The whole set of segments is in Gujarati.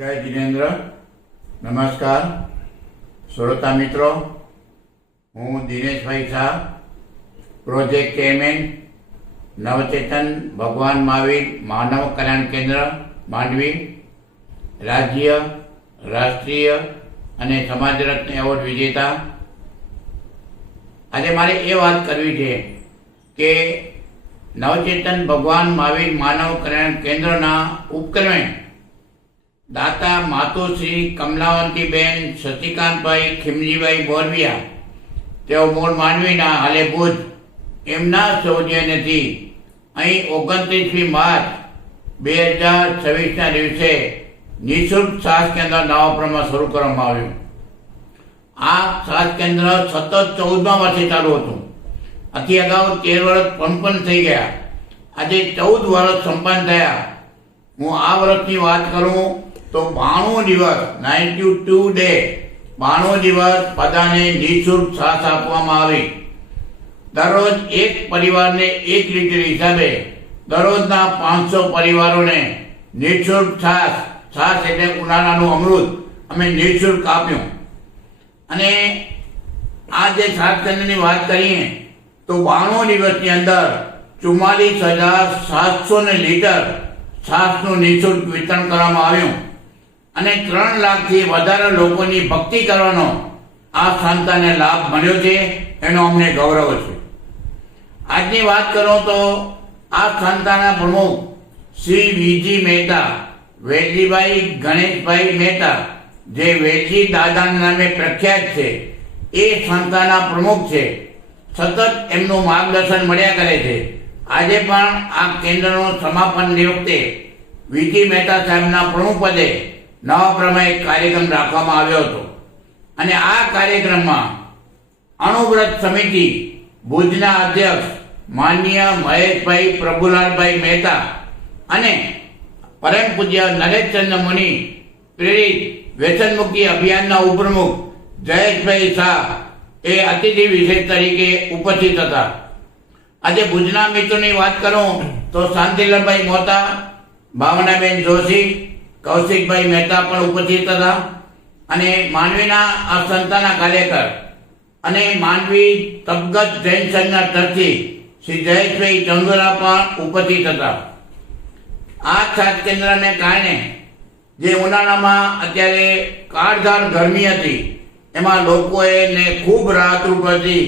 જય જિનેન્દ્ર. નમસ્કાર શ્રોતા મિત્રો, હું દિનેશભાઈ શાહ, પ્રોજેક્ટ ચેરમેન, નવચેતન ભગવાન મહાવીર માનવ કલ્યાણ કેન્દ્ર માંડવી, રાજ્ય, રાષ્ટ્રીય અને સમાજ રત્ન એવોર્ડ વિજેતા. આજે મારે એ વાત કરવી છે કે નવચેતન ભગવાન મહાવીર માનવ કલ્યાણ કેન્દ્રના ઉપક્રમે દાતા માતુશ્રી કમલાવંતીબેન શશિકાંતભાઈ ખીમજીભાઈ બોરવિયા, તેઓ મૂળ માંડવીના, હાલે ભુજ, એમના સૌજન્યથી અહીં 29મી માર્ચ 2026ના દિવસે નિઃશુલ્ક સ્વાસ્થ્ય કેન્દ્ર નવાપુરામાં શરૂ કરવામાં આવ્યું. આ સ્વાસ્થ્ય કેન્દ્ર સતત 14મા વર્ષે ચાલુ હતું. આથી અગાઉ 13 વર્ષ પણ થઈ ગયા. આજે 14 વર્ષ સંપન્ન થયા. હું આ વર્ષની વાત કરું તો 92 દિવસ, 92 ડે, 92 દિવસ બધાને નિઃશુલ્ક શ્વાસ આપવામાં આવી. દરરોજ એક પરિવારને 1 લીટર હિસાબે દરરોજના 500 પરિવારોને નિઃશુલ્ક શ્વાસ એટલે ઉનાળાનું અમૃત અમે નિઃશુલ્ક આપ્યું. અને આ જે શ્વાસ કેન્દ્રની વાત કરીએ તો 92 દિવસની અંદર 44,700 લીટર શ્વાસનું નિઃશુલ્ક વિતરણ કરવામાં આવ્યું. અને 3 લાખથી વધારે લોકોની ભક્તિ કરવાનો આ સંસ્થાને લાભ મળ્યો છે, એનો અમને ગૌરવ છે. આજની વાત કરું તો આ સંસ્થાના પ્રમુખ શ્રી વીજી મહેતા, વેલજીભાઈ ગણેશભાઈ મહેતા, જે વેલજી દાદાના નામે પ્રખ્યાત છે, એ સંસ્થાના પ્રમુખ છે. સતત એમનું માર્ગદર્શન મળ્યા કરે છે. આજે પણ આ કેન્દ્રનું સમાપન વખતે વીજી મહેતા સાહેબના પ્રમુખ પદે નવાપુરામાં એક કાર્યક્રમ રાખવામાં આવ્યો હતો. અને આ કાર્યક્રમમાં અણુવ્રત સમિતિ ભુજના અધ્યક્ષ માનનીય મહેશભાઈ પ્રભુલાલભાઈ મહેતા અને પરમ પૂજ્ય નરેશચંદ્ર મુનિ પ્રેરિત વ્યસનમુક્તિ અભિયાનના ઉપપ્રમુખ જયેશભાઈ શાહ એ અતિથિ વિશેષ તરીકે ઉપસ્થિત હતા. આજે ભુજના મિત્રોની વાત કરું તો શાંતિલાલભાઈ મોતા, ભાવનાબેન જોશી, કૌશિકભાઈ મહેતા પણ ઉપસ્થિત હતા. અને માંડવીના આ સંસ્થાના કાર્યકર અને માંડવી તબગત જૈન સંઘના ટ્રસ્ટી શ્રી જયેશભાઈ ચંદુરા પણ ઉપસ્થિત હતા. આ સ્વાસ્થ્ય કેન્દ્રને કારણે જે ઉનાળામાં અત્યારે કાળઝાળ ગરમી હતી, એમાં લોકોએ ખૂબ રાહતરૂપ હતી.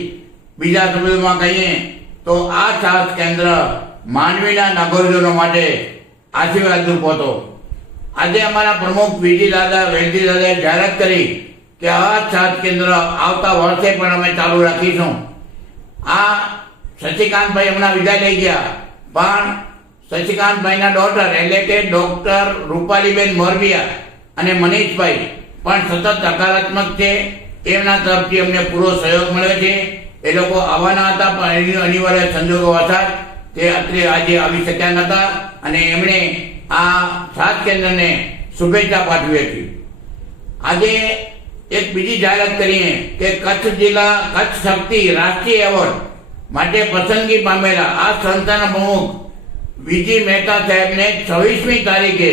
બીજા શબ્દોમાં કહીએ તો આ સ્વાસ્થ્ય કેન્દ્ર માંડવીના નગરજનો માટે આશીર્વાદરૂપ હતો. આજે અમારા પ્રમુખ વેલજી દાદાએ જાહેરાત કરી કે આ સ્વાસ્થ્ય કેન્દ્ર આવતા વર્ષે પણ અમે ચાલુ રાખીશું. આ શશિકાંતભાઈ હમણાં વિદાય લઈ ગયા, પણ શશિકાંતભાઈના ડોટર એટલે કે ડોક્ટર રૂપાલીબેન મોરબિયા અને મનીષભાઈ પણ સતત હકારાત્મક છે. એમના તરફથી અમને પૂરો સહયોગ મળ્યો છે. એ લોકો આવવાના હતા, પણ અનિવાર્ય સંજોગો વસાત તે અત્રે આજે આવી શક્યા નહોતા. અને એમણે આ સ્વાસ્થ્ય કેન્દ્રને શુભેચ્છા પાઠવી હતી. આજે એક બીજી જાહેરાત કરીએ કે કચ્છ જિલ્લા કચ્છ શક્તિ રાષ્ટ્રીય એવોર્ડ માટે પસંદગી પામેલા આ સંસ્થાના પ્રમુખ વીજી મહેતા સાહેબને 26મી તારીખે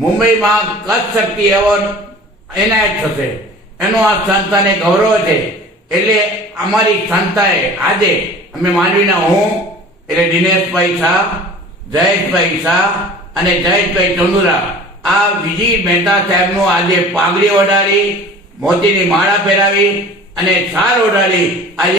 મુંબઈમાં કચ્છ શક્તિ એવોર્ડ એનાયત થશે. એનો આ સંસ્થાને ગૌરવ છે. એટલે અમારી સંસ્થાએ આજે અમે માંડવીના હું એટલે દિનેશભાઈ શાહ, જયેશભાઈ શાહ અને જયેશભાઈ ચંદુરા આ વીજી મહેતા સાહેબનું આજે પાઘડી ઓઢાડી, મોતીની માળા પહેરાવી અને શાલ ઓઢાડી આજે